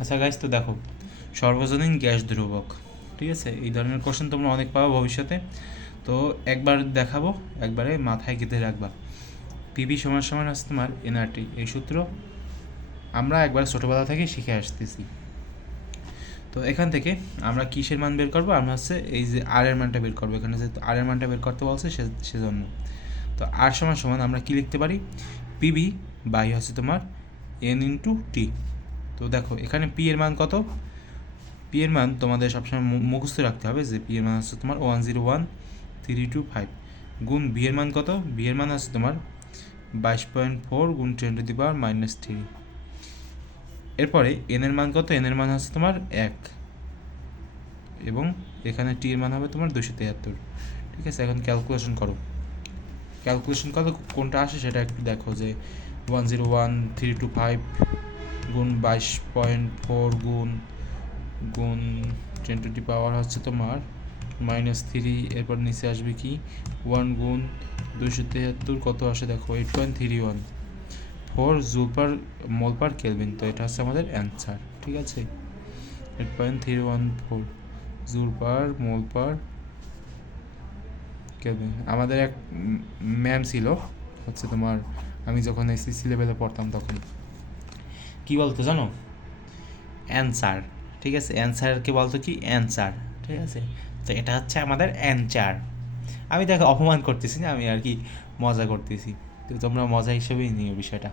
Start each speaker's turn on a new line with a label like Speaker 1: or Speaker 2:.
Speaker 1: আচ্ছা গাইজ তো দেখো, সর্বজনীন গ্যাস ধ্রুবক, ঠিক আছে? এই ধরনের কোশ্চেন তোমরা অনেক পাবো ভবিষ্যতে। তো একবার দেখাবো, একবারে মাথায় গেঁথে রাখবা। পিভি সমান সমান হচ্ছে তোমার এনআরটি এই সূত্র আমরা একবার ছোটোবেলা থেকে শিখে আসতেছি। তো এখান থেকে আমরা কিসের মান বের করব? আমরা হচ্ছে এই যে আর এর মানটা বের করব। এখানে যে আর এর মানটা বের করতে বলছে সেজন্য তো আর সমান সমান আমরা কি লিখতে পারি? পিভি বাই হচ্ছে তোমার এন ইন্টু টি তো দেখো, এখানে পি এর মান কত? পি এর মান তোমাদের সবসময় মুখস্থ রাখতে হবে যে পি এর মান হচ্ছে তোমার one zero one three two five গুণ বি এর মান কত? বি এর মান হচ্ছে তোমার বাইশ পয়েন্ট ফোর গুণ ten to the power minus three এরপরে এন এর মান কত? এন এর মান হচ্ছে তোমার এক। এবং এখানে টি এর মান হবে তোমার দুশো তিয়াত্তর। ঠিক আছে, এখন ক্যালকুলেশন করো। ক্যালকুলেশন কত? কোনটা আসে সেটা একটু দেখো যে one zero one three two five গুণ বাইশ পয়েন্ট ফোর গুণ গুণ টেন টু দি পাওয়ার হচ্ছে তোমার মাইনাস থ্রি এরপর নিচে আসবে কি? ওয়ান গুণ দুশো তিয়াত্তর কত আসে দেখো? Eight point three one four joule per, mole per kelvin, তো এটা হচ্ছে আমাদের অ্যান্সার ঠিক আছে? Eight point three one four joule per, mole per kelvin. আমাদের এক ম্যাম ছিল, হচ্ছে তোমার, আমি যখন এসএসসি লেভেলে পড়তাম তখন। কি বলতো জানো? অ্যান্সার ঠিক আছে? অ্যান্সারকে বলতো কি? অ্যান্সার ঠিক আছে? তো এটা হচ্ছে আমাদের অ্যান্সার আমি দেখো, অপমান করতেছি না, আমি আর কি মজা করতেছি। তো তোমরা মজা হিসেবেই নিও বিষয়টা।